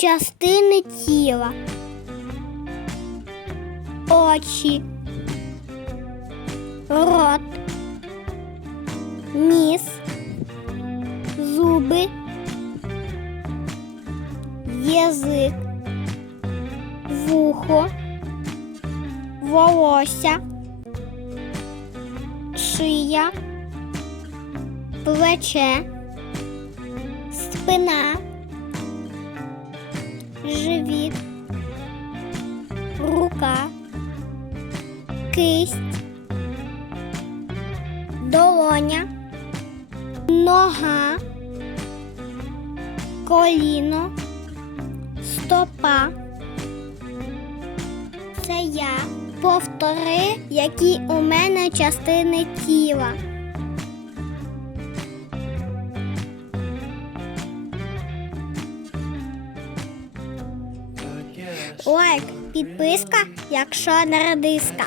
частини тіла. Очі, рот, ніс, зуби, язик, вухо, волосся, шия, плече, спина, живіт, рука, кисть, долоня, нога, коліно, стопа. Це я. Повтори, які у мене частини тіла. Лайк, підписка, якщо не радиска.